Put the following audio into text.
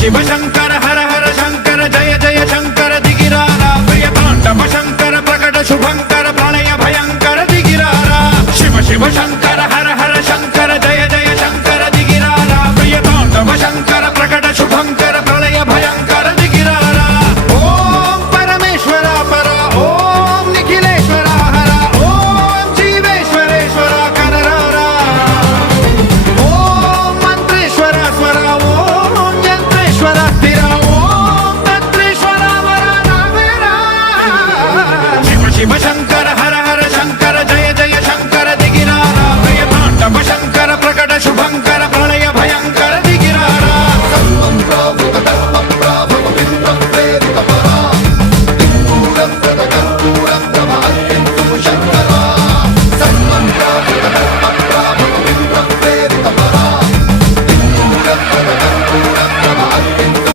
शिव शंकर हर हर शंकर जय जय शंकर दिगिरारा प्रिय तांडव शंकर प्रकट शुभंकर प्रणय भयंकर दिगिरारा शिव शिव शंकर